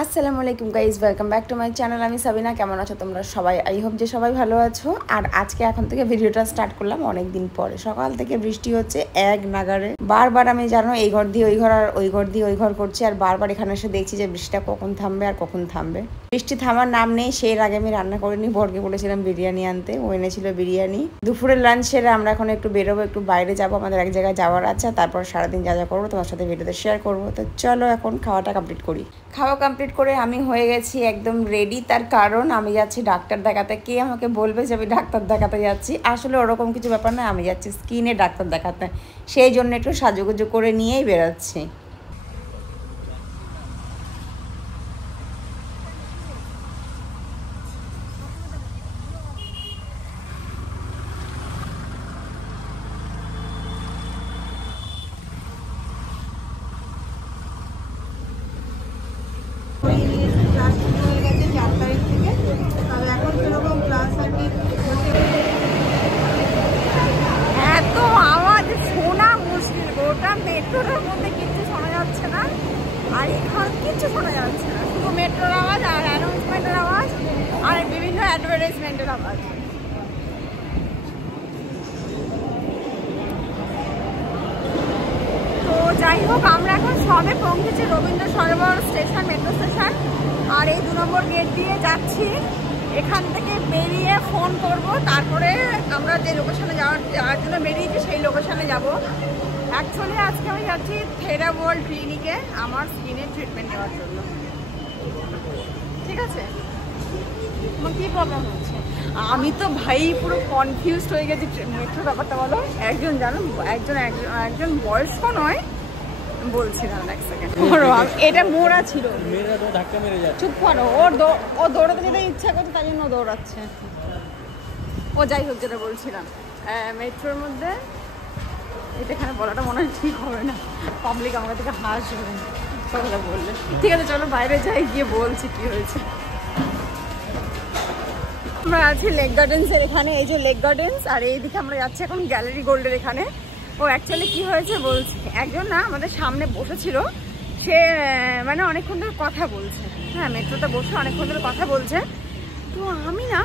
আসসালামু আলাইকুম guys, welcome back to my channel. আমি সাবিনা। কেমন আছো তোমরা সবাই? আই হোপ যে সবাই ভালো আছো। আর আজকে এখন থেকে ভিডিওটা স্টার্ট করলাম অনেক দিন পরে। সকাল থেকে বৃষ্টি হচ্ছে এক নাগারে। বারবার আমি জানো এই ঘর দিয়ে ওই ঘর আর ওই ঘর দিয়ে ওই ঘর করছি, আর বারবার এখানে এসে দেখছি যে বৃষ্টিটা কখন থামবে আর কখন থামবে। বৃষ্টি থামার নাম নেই। সেই আগে আমি রান্না করিনি, বরকে বলেছিলাম বিরিয়ানি আনতে, ও এনেছিল বিরিয়ানি। দুপুরের লাঞ্চ সেরে আমরা এখন একটু বেরোবো, একটু বাইরে যাবো, আমাদের এক জায়গায় যাওয়ার আছে। তারপর সারাদিন যা যা করবো তোমার সাথে ভিডিওতে শেয়ার করবো। তো চলো এখন খাওয়াটা কমপ্লিট করি। খাওয়া কমপ্লিট করে আমি হয়ে গেছি একদম রেডি। তার কারণ আমি যাচ্ছি ডাক্তার দেখাতে। কে আমাকে বলবে যে আমি ডাক্তার দেখাতে যাচ্ছি? আসলে ওরকম কিছু ব্যাপার না, আমি যাচ্ছি স্কিনে ডাক্তার দেখাতে। সেই জন্য একটু সাজুগুজু করে নিয়েই বেরোচ্ছি। এত আওয়াজ শোনা মুশকিল, গোটা মেট্রোর মধ্যে কিচ্ছু শোনা যাচ্ছে না, আর এখানে কিচ্ছু শোনা যাচ্ছে না, শুধু মেট্রোর আওয়াজ আর অ্যানাউন্সমেন্টের আওয়াজ আর বিভিন্ন অ্যাডভার্টাইজমেন্টের আওয়াজ। তো যাই হোক, আমরা এখন সবে পৌঁছেছি Rabindra Sarobar station, metro station. আর এই 2 নম্বর গেট দিয়ে যাচ্ছি। এখান থেকে বেরিয়ে ফোন করব, তারপরে আমরা যে লোকেশনে যাওয়ার জন্য বেরিয়েছি সেই লোকেশনে যাব। অ্যাকচুয়ালি আজকে আমি যাচ্ছি থেরা ওয়ার্ল্ড ক্লিনিকে আমার স্কিনের ট্রিটমেন্ট নেওয়ার জন্য। ঠিক আছে, তোমার কী প্রবলেম হচ্ছে? আমি তো ভাই পুরো কনফিউজড হয়ে গেছি মেট্রোর ব্যাপারটা। বলো, একজন জানো, একজন বয়স্ক নয়, বলছিলাম এক সেকেন্ড। এটা মোড়া ছিল, চুপ করো। ও দৌড়াতে যেতে ইচ্ছা করছে, তাই জন্য দৌড়াচ্ছে। ও যাই হোক, যেটা বলছিলাম, মেট্রোর মধ্যে এটা এখানে বলাটা মনে হয় ঠিক হবে না, পাবলিক আমার থেকে হাসবে কথাটা বললে। ঠিক আছে, চলো বাইরে যাই, গিয়ে বলছি কি হয়েছে। আমরা আছি লেক গার্ডেন্সের এখানে। এই যে লেক গার্ডেন্স, আর এইদিকে আমরা যাচ্ছি এখন গ্যালারি গোল্ডের এখানে। ও অ্যাকচুয়ালি কি হয়েছে বলছি, একজন না আমাদের সামনে বসেছিল, সে মানে অনেকক্ষণ ধরে কথা বলছে। হ্যাঁ, মেট্রোতে বসে অনেকক্ষণ ধরে কথা বলছে। তো আমি না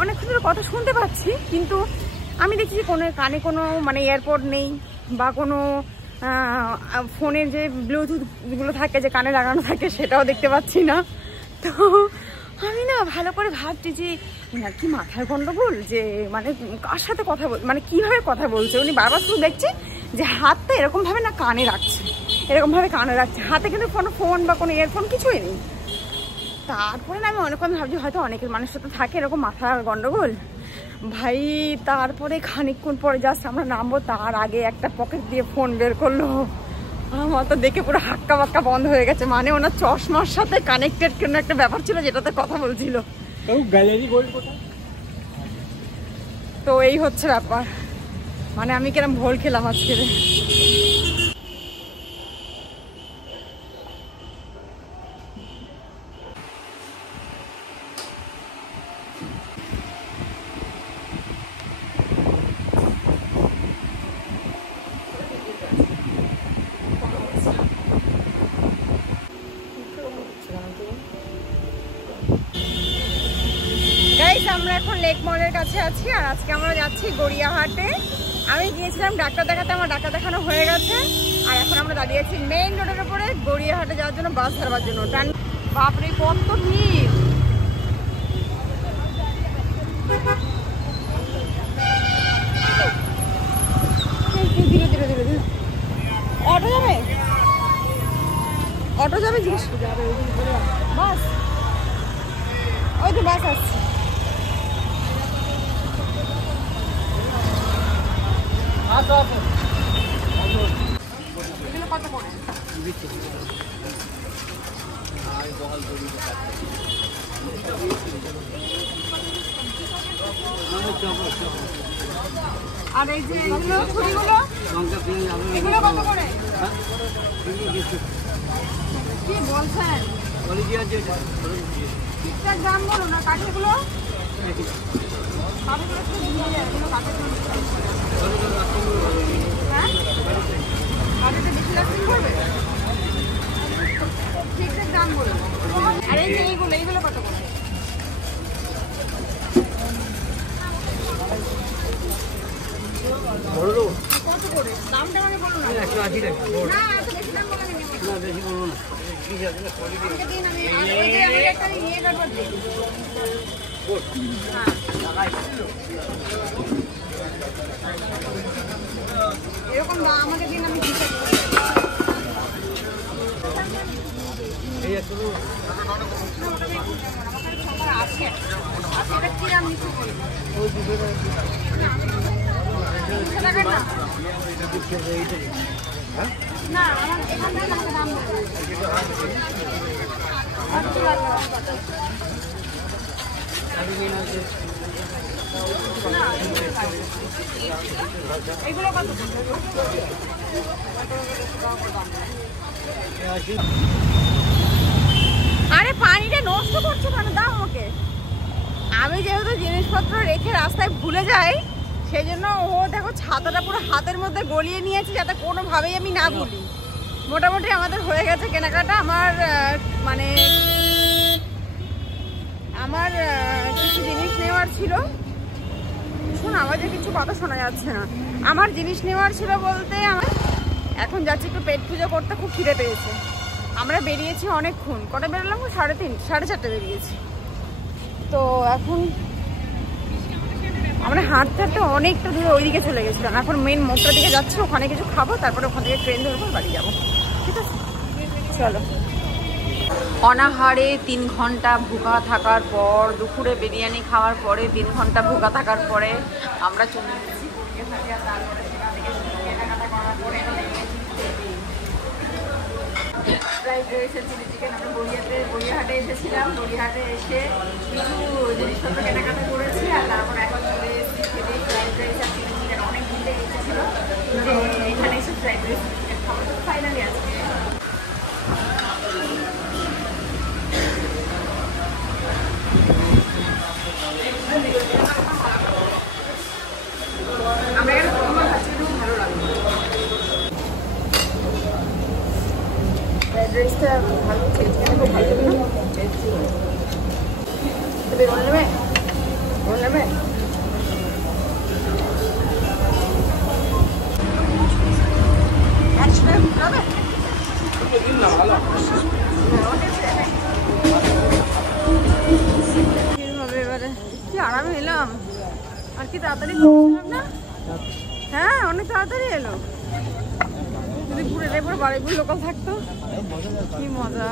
অনেকক্ষণ ধরে কথা শুনতে পাচ্ছি, কিন্তু আমি দেখছি কোনো কানে কোনো মানে এয়ারপড নেই, বা কোনো ফোনের যে ব্লুটুথগুলো থাকে যে কানে লাগানো থাকে সেটাও দেখতে পাচ্ছি না। তো আমি না ভালো করে ভাবছি যে না কি মাথার গন্ডগোল, যে মানে কার সাথে কথা মানে কীভাবে কথা বলছে। উনি বারবার শুধু দেখছে যে হাতটা এরকমভাবে না কানে রাখছে, এরকমভাবে কানে রাখছে, হাতে কিন্তু কোনো ফোন বা কোনো ইয়ারফোন কিছুই নেই। তারপরে না আমি অনেকক্ষণ ভাবছি হয়তো অনেকের মানুষের সাথে থাকে এরকম মাথার গন্ডগোল ভাই। তারপরে খানিকক্ষণ পরে জাস্ট আমরা নামবো, তার আগে একটা পকেট দিয়ে ফোন বের করলো। আমার তো দেখে পুরো হাক্কা বাক্কা বন্ধ হয়ে গেছে, মানে ওনার চশমার সাথে কানেক্টেড কোনো একটা ব্যাপার ছিল যেটাতে কথা বলছিল। তো এই হচ্ছে ব্যাপার, মানে আমি কিরম ভোল খেলাম আজকে। আমরা এখন লেক মলের কাছে আছি, আর আজকে আমরা যাচ্ছি গড়িয়াহাটে। আমি গিয়েছিলাম ডাক্তার দেখাতে, আমার ডাক্তার দেখানো হয়ে গেছে। আর এখন আমরা দাঁড়িয়ে আছি মেইন রোডের উপরে গড়িয়াহাটে যাওয়ার জন্য, বাস ধরবার জন্য। বাপরে কত ভিড়! ধীরে ধীরে ধীরে ধীরে। অটো যাবে, অটো যাবে, জিজ্ঞেস বাস, ওই তো বাস আসছে। কত করে? আর এই যে ছুরিগুলো, এগুলো কত করে? কি বলছেন? ঠিকঠাক দাম বলো না। কাঠেগুলো হ্যাঁ, কাঠেতে বেশি লাস্টিং করবে। ঠিক ঠিক দাম বলো। আর এই যে এইগুলো কত করে? কত করে? দামটা আমাকে বলো না। 180 টাকা। না এত বেশি দাম বলো না। না বেশি বলবো না। ঠিক আছে না কোয়ালিটি। দিন আমি ওই যে আমি একটা নিয়ে যাব দিই। হ্যাঁ। এরকম দাম আমাকে দিন আমি দিতে পারি। এই একটু আছে। আছে এটা কি দাম নিচে বলি? ওই 200 টাকা না। হ্যাঁ? না আমার এখান থেকে আমাকে দাম বলো। এগুলো কত? আরে পানিটা নষ্ট করছো কেন? দাও আমাকে। আমি যেহেতু জিনিসপত্র রেখে রাস্তায় ভুলে যাই, সেই জন্য ও দেখো ছাতাটা পুরো হাতের মধ্যে গলিয়ে নিয়েছে যাতে কোনোভাবেই আমি না ভুলি। মোটামুটি আমাদের হয়ে গেছে কেনাকাটা। আমার কিছু জিনিস নেওয়ার ছিল। শোন আওয়াজে কিছু কথা শোনা যাচ্ছে না। আমার জিনিস নেওয়ার ছিল বলতে আমার এখন যাচ্ছি একটু পেট পুজো করতে, খুব খিদে পেয়েছে। আমরা বেরিয়েছি অনেকক্ষণ, কটা বেরোলাম? 3:30 4:30 বেরিয়েছি। তো এখন আমরা হাঁটতে হাঁটতে অনেকটা দূরে ওইদিকে চলে গেছিলাম। এখন মেন মোড়টার দিকে যাচ্ছি, ওখানে কিছু খাবো, তারপরে ওখান থেকে ট্রেন ধরবো, বাড়ি যাবো। ঠিক আছে চলো। অনাহারে 3 ঘন্টা ভুকা থাকার পর, দুপুরে বিরিয়ানি খাওয়ার পরে 3 ঘন্টা ভুকা থাকার পরে আমরা চলে এসেছি তারপরে সেখান থেকে কেনাকাটা করার পরে ফ্রাইড রাইস আর চিলি চিকেন। আমরা গড়িয়াহাটে এসেছিলাম। গড়িয়াহাটে এসে কিছু জিনিসপত্র কেনাকাটা করেছি আর তারপর এখন চলে এসেছি খেতে ফ্রাইড রাইস আর চিলি চিকেন। অনেক দিন এসেছিলো যে এখানে এসে ফ্রাইড রাইস চিকেন খাবো, তো ফাইনালি আজকে আমরা এখানে প্রথমবার খাচ্ছি, খুব ভালো লাগলো। ফ্রাইড রাইসটা ভালো, চিলি চিকেনটা খুব ভালো লাগলো। তবে রোল নেবে? রোল নেবে? এবারে কি আরামে এলাম, আর কি তাড়াতাড়ি পৌঁছলাম না? হ্যাঁ অনেক তাড়াতাড়ি এলো। যদি ঘুরে দেখবো বাড়িপুর লোকাল থাকতো কি মজা।